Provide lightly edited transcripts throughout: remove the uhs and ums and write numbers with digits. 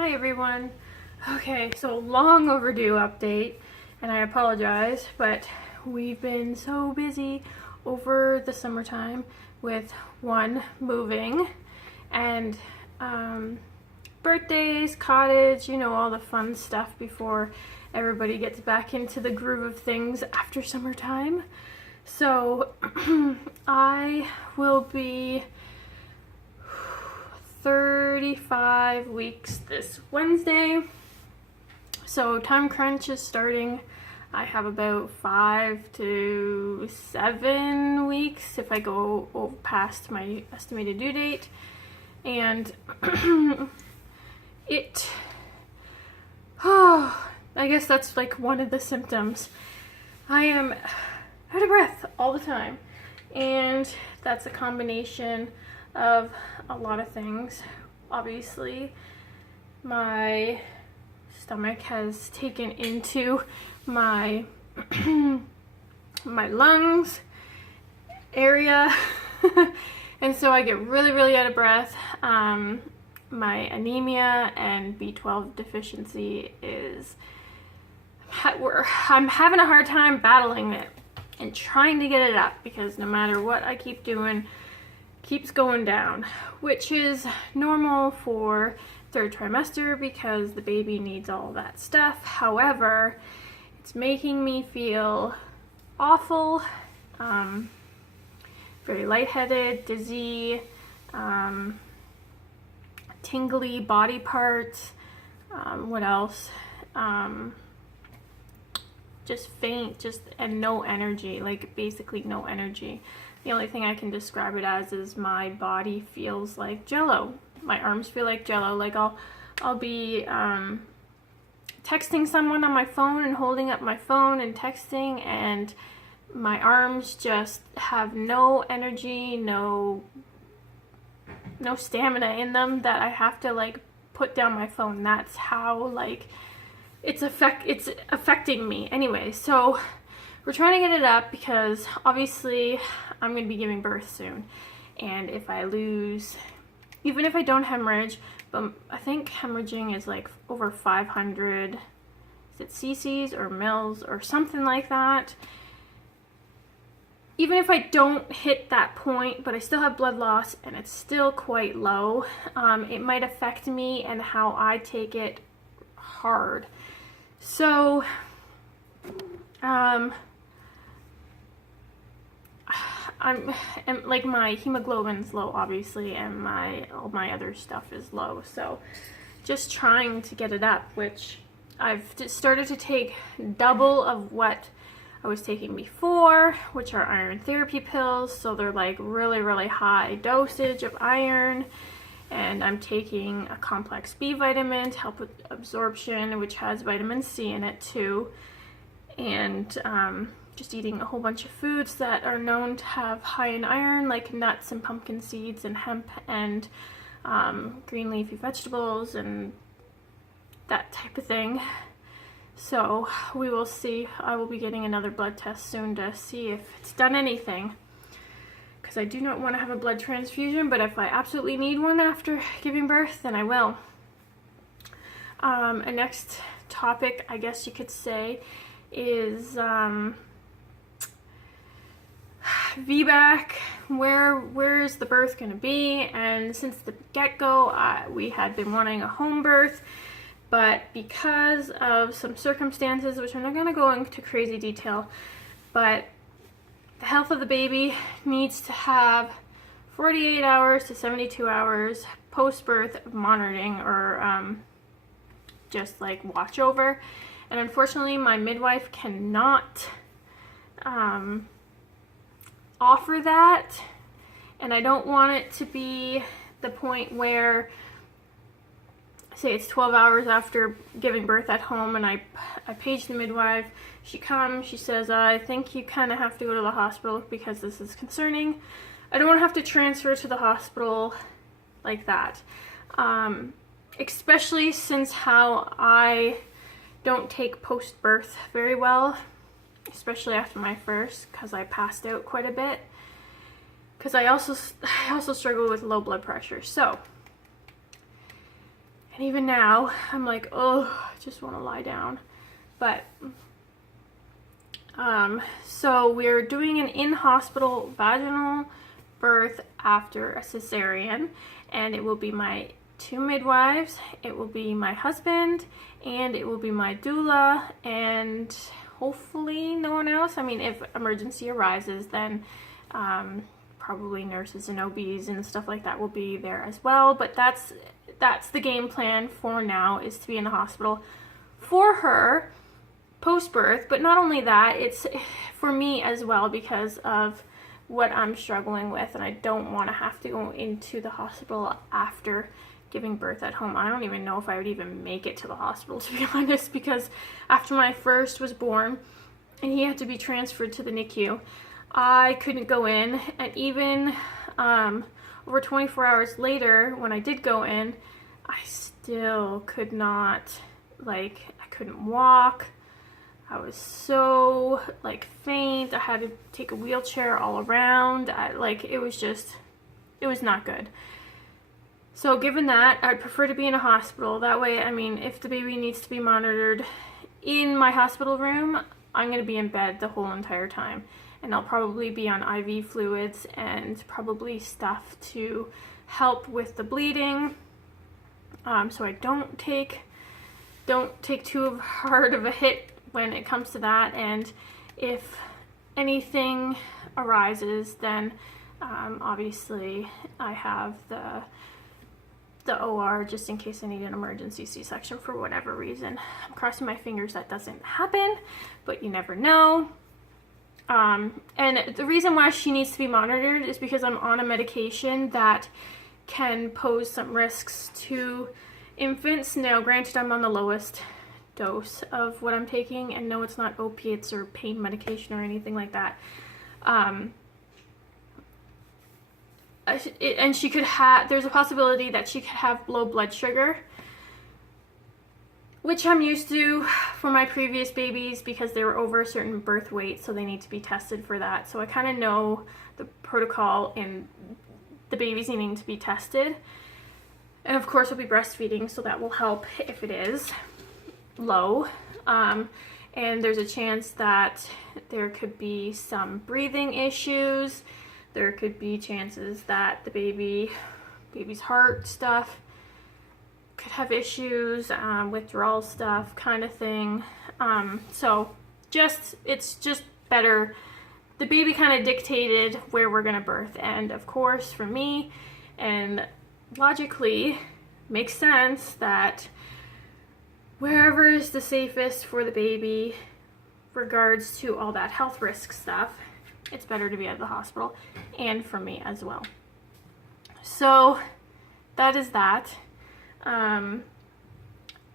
Hi everyone. Okay, so long overdue update, and I apologize, but we've been so busy over the summertime with one, moving, and birthdays, cottage, you know, all the fun stuff before everybody gets back into the groove of things after summertime. So I will be 35 weeks this Wednesday. So time crunch is starting. I have about 5 to 7 weeks if I go past my estimated due date. And I guess that's like one of the symptoms. I am out of breath all the time. And that's a combination of a lot of things. Obviously, my stomach has taken into my my lungs area, and so I get really out of breath. My anemia and B12 deficiency is I'm having a hard time battling it and trying to get it up, because no matter what I keep doing, keeps going down, which is normal for third trimester because the baby needs all that stuff. However, it's making me feel awful, very lightheaded, dizzy, tingly body parts, what else? Just faint, and no energy, like basically no energy. The only thing I can describe it as is my body feels like jello. My arms feel like jello. Like I'll be texting someone on my phone and holding up my phone and texting, and my arms just have no energy, no stamina in them, that I have to like put down my phone. That's how like it's affecting me. Anyway, so we're trying to get it up because obviously I'm going to be giving birth soon. And if I lose, even if I don't hemorrhage, but I think hemorrhaging is like over 500, is it cc's or mils or something like that. Even if I don't hit that point, but I still have blood loss and it's still quite low, it might affect me and how I take it hard. So, I'm like, my hemoglobin's low obviously, and all my other stuff is low, so just trying to get it up, which I've just started to take double of what I was taking before, which are iron therapy pills. So they're like really high dosage of iron, and I'm taking a complex B vitamin to help with absorption, which has vitamin C in it too, and just eating a whole bunch of foods that are known to have high in iron, like nuts and pumpkin seeds and hemp and green leafy vegetables and that type of thing. So we will see. I will be getting another blood test soon to see if it's done anything, because I do not want to have a blood transfusion, but if I absolutely need one after giving birth, then I will. A next topic, I guess you could say, is Vbac. Where is the birth going to be? And since the get-go, we had been wanting a home birth, but because of some circumstances, which I'm not going to go into crazy detail, but the health of the baby needs to have 48 hours to 72 hours post-birth monitoring, or just like watch over. And unfortunately, my midwife cannot offer that, and I don't want it to be the point where, say it's 12 hours after giving birth at home, and I page the midwife, she comes, she says, I think you kind of have to go to the hospital because this is concerning. I don't want to have to transfer to the hospital like that, especially since how I don't take post-birth very well, especially after my first, because I passed out quite a bit, because I also struggle with low blood pressure. So And even now, I'm like, oh, I just want to lie down. But, so we're doing an in-hospital vaginal birth after a cesarean, and it will be my 2 midwives, it will be my husband, and it will be my doula, and hopefully no one else. I mean, if emergency arises, then probably nurses and OBs and stuff like that will be there as well. But that's the game plan for now, is to be in the hospital for her post-birth. But not only that, it's for me as well because of what I'm struggling with, and I don't want to have to go into the hospital after giving birth at home. I don't even know if I would even make it to the hospital, to be honest, because after my first was born and he had to be transferred to the NICU, I couldn't go in. And even over 24 hours later, when I did go in, I still could not, I couldn't walk. I was so faint. I had to take a wheelchair all around. It was not good. So given that, I'd prefer to be in a hospital. That way, I mean, if the baby needs to be monitored in my hospital room, I'm going to be in bed the whole entire time. And I'll probably be on IV fluids and probably stuff to help with the bleeding. So I don't take too hard of a hit when it comes to that. And if anything arises, then obviously I have the OR just in case I need an emergency C-section for whatever reason. I'm crossing my fingers that doesn't happen, but you never know. And the reason why she needs to be monitored is because I'm on a medication that can pose some risks to infants. Now, granted, I'm on the lowest dose of what I'm taking, and no, it's not opiates or pain medication or anything like that. And she could have, there's a possibility that she could have low blood sugar, which I'm used to for my previous babies because they were over a certain birth weight, so they need to be tested for that. So I kind of know the protocol in the babies needing to be tested. And of course, I'll be breastfeeding, so that will help if it is low. And there's a chance that there could be some breathing issues. There could be chances that the baby's heart stuff could have issues, withdrawal stuff kind of thing. So it's just better. The baby kind of dictated where we're gonna birth. And of course for me, and logically makes sense that wherever is the safest for the baby regards to all that health risk stuff, it's better to be at the hospital, and for me as well. So that is that.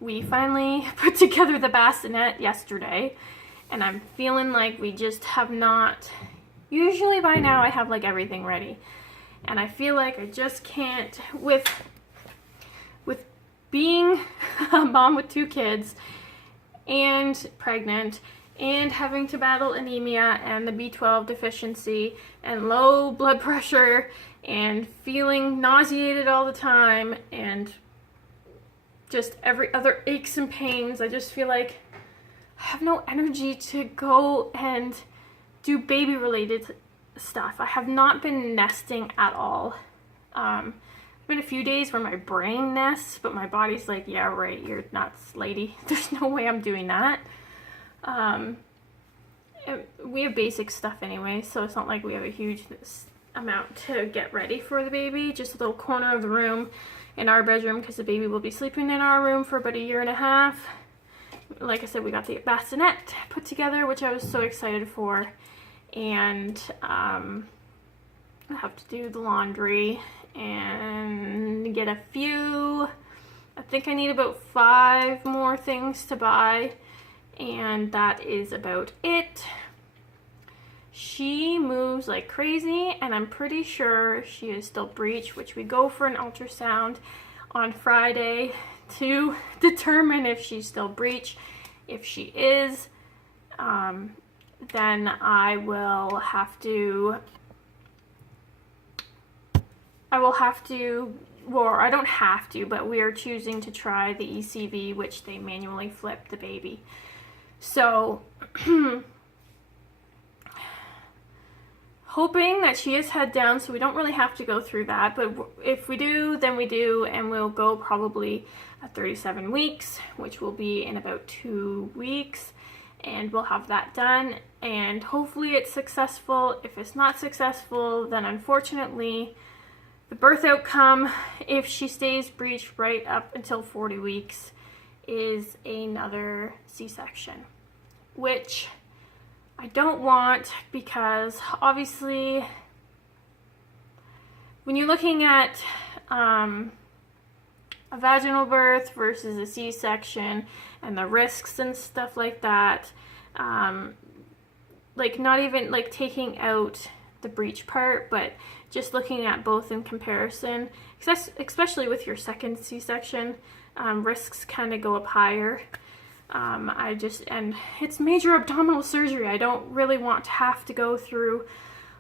We finally put together the bassinet yesterday, and I'm feeling like we just have not, usually by now I have everything ready, and I feel like I just can't, with being a mom with 2 kids and pregnant and having to battle anemia and the B12 deficiency and low blood pressure and feeling nauseated all the time and just every other aches and pains. I just feel like I have no energy to go and do baby related stuff. I have not been nesting at all. Been a few days where my brain nests, but my body's like, yeah, right, you're nuts, lady. There's no way I'm doing that. We have basic stuff anyway, so it's not like we have a huge amount to get ready for the baby. Just a little corner of the room in our bedroom, because the baby will be sleeping in our room for about 1.5 years. Like I said, we got the bassinet put together, which I was so excited for. And I have to do the laundry and get a few, I think I need about 5 more things to buy, and that is about it. She moves like crazy, and I'm pretty sure she is still breech, which we go for an ultrasound on Friday to determine if she's still breech. If she is, then I will have to or I don't have to, but we are choosing to try the ECV, which they manually flip the baby. So hoping that she is head down, so we don't really have to go through that, but if we do, then we do, and we'll go probably at 37 weeks, which will be in about 2 weeks, and we'll have that done, and hopefully it's successful. If it's not successful, then unfortunately the birth outcome, if she stays breech right up until 40 weeks, is another C-section, which I don't want, because obviously when you're looking at a vaginal birth versus a C-section and the risks and stuff like that, like not even like taking out the breech part, but just looking at both in comparison, especially with your second C-section, risks kind of go up higher. And it's major abdominal surgery. I don't really want to have to go through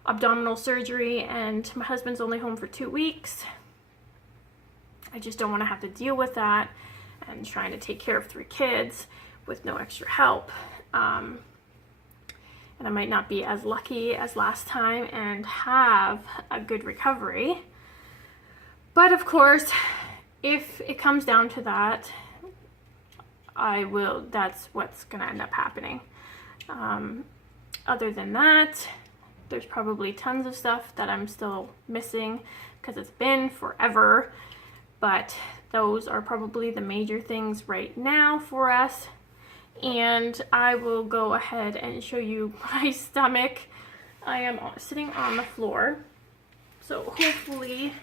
abdominal surgery, and my husband's only home for 2 weeks. I just don't want to have to deal with that and trying to take care of 3 kids with no extra help. And I might not be as lucky as last time and have a good recovery. But of course, if it comes down to that, that's what's gonna end up happening. Other than that, there's probably tons of stuff that I'm still missing because it's been forever, but those are probably the major things right now for us. And I will go ahead and show you my stomach. I am sitting on the floor, so hopefully,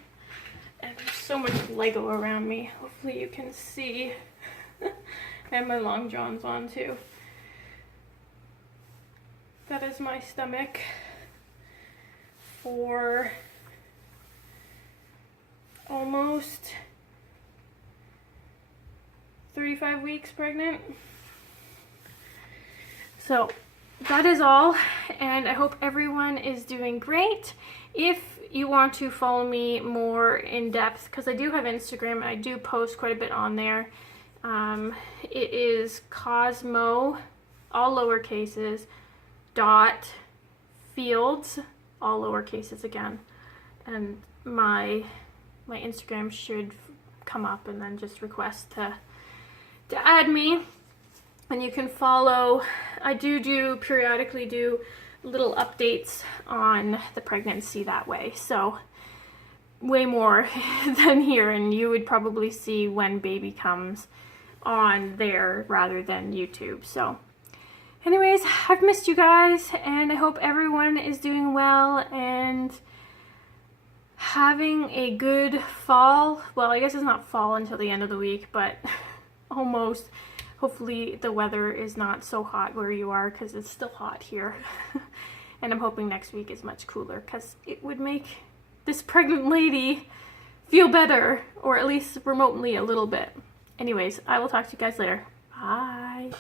and there's so much Lego around me, hopefully you can see. And my long johns on too. That is my stomach for almost 35 weeks pregnant. So that is all, and I hope everyone is doing great. If you want to follow me more in depth, because I do have Instagram, I do post quite a bit on there. It is Cosmo, all lower cases, .fields, all lower cases again, and my Instagram should come up, and then just request to add me. And you can follow, I do periodically do little updates on the pregnancy that way, so way more than here, and you would probably see when baby comes on there rather than YouTube. So anyways, I've missed you guys, and I hope everyone is doing well and having a good fall. Well, I guess it's not fall until the end of the week, but almost. Hopefully the weather is not so hot where you are, because it's still hot here. And I'm hoping next week is much cooler, because it would make this pregnant lady feel better, or at least remotely a little bit. Anyways, I will talk to you guys later. Bye.